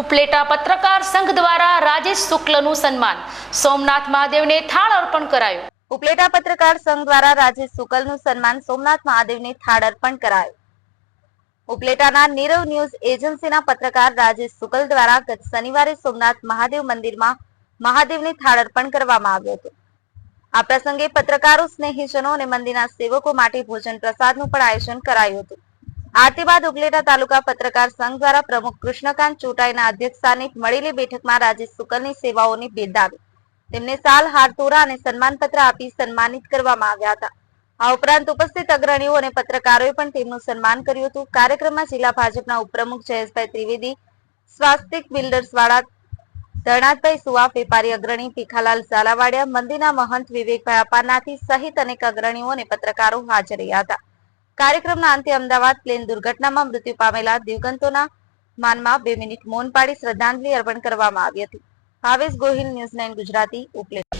ઉપલેટા પત્રકાર સંઘ દ્વારા રાજેશ શુક્લનું સન્માન. સોમનાથ મહાદેવને થાળ અર્પણ કરાયું. ઉપલેટા પત્રકાર સંઘ દ્વારા રાજેશ શુક્લનું સન્માન સોમનાથ મહાદેવને થાળ અર્પણ કરાયું. ઉપલેટાના નીરવ ન્યૂઝ એજન્સીના પત્રકાર રાજેશ શુકલ દ્વારા ગત શનિવારે સોમનાથ મહાદેવ મંદિરમાં મહાદેવને થાળ અર્પણ કરવામાં આવ્યો હતો. આ પ્રસંગે પત્રકારો, સ્નેહીજનો અને મંદિરના સેવકો માટે ભોજન પ્રસાદનું પણ આયોજન કરાયું હતું. આરતી બાદ ઉપલેટા તાલુકા પત્રકાર સંઘ દ્વારા પ્રમુખ કૃષ્ણકાંત ચોટાઈના અધ્યક્ષસ્થાને મળેલી બેઠકમાં રાજેશ શુકલની સેવાઓની બિરદાવી તેમને સાલ હારતોરા અને સન્માનપત્ર આપી સન્માનિત કરવામાં આવ્યા હતા. આ ઉપરાંત ઉપસ્થિત અગ્રણીઓ અને પત્રકારોએ પણ તેમનું સન્માન કર્યું હતું. કાર્યક્રમમાં જિલ્લા ભાજપના ઉપપ્રમુખ જયેશભાઈ ત્રિવેદી, સ્વાસ્તિક બિલ્ડર્સ વાળા ધરણાદભાઈ સુવા, વેપારી અગ્રણી ભીખાલાલ ઝાલાવાડિયા, મંદિરના મહંત વિવેકભાઈ અપારનાથી સહિત અનેક અગ્રણીઓ અને પત્રકારો હાજર રહ્યા હતા. કાર્યક્રમના અંતે અમદાવાદ પ્લેન દુર્ઘટનામાં મૃત્યુ પામેલા દિવગંતોના માનમાં બે મિનિટ મૌન પાડી શ્રદ્ધાંજલિ અર્પણ કરવામાં આવી હતી. Bhavesh Gohil news nine Gujarati Upleta.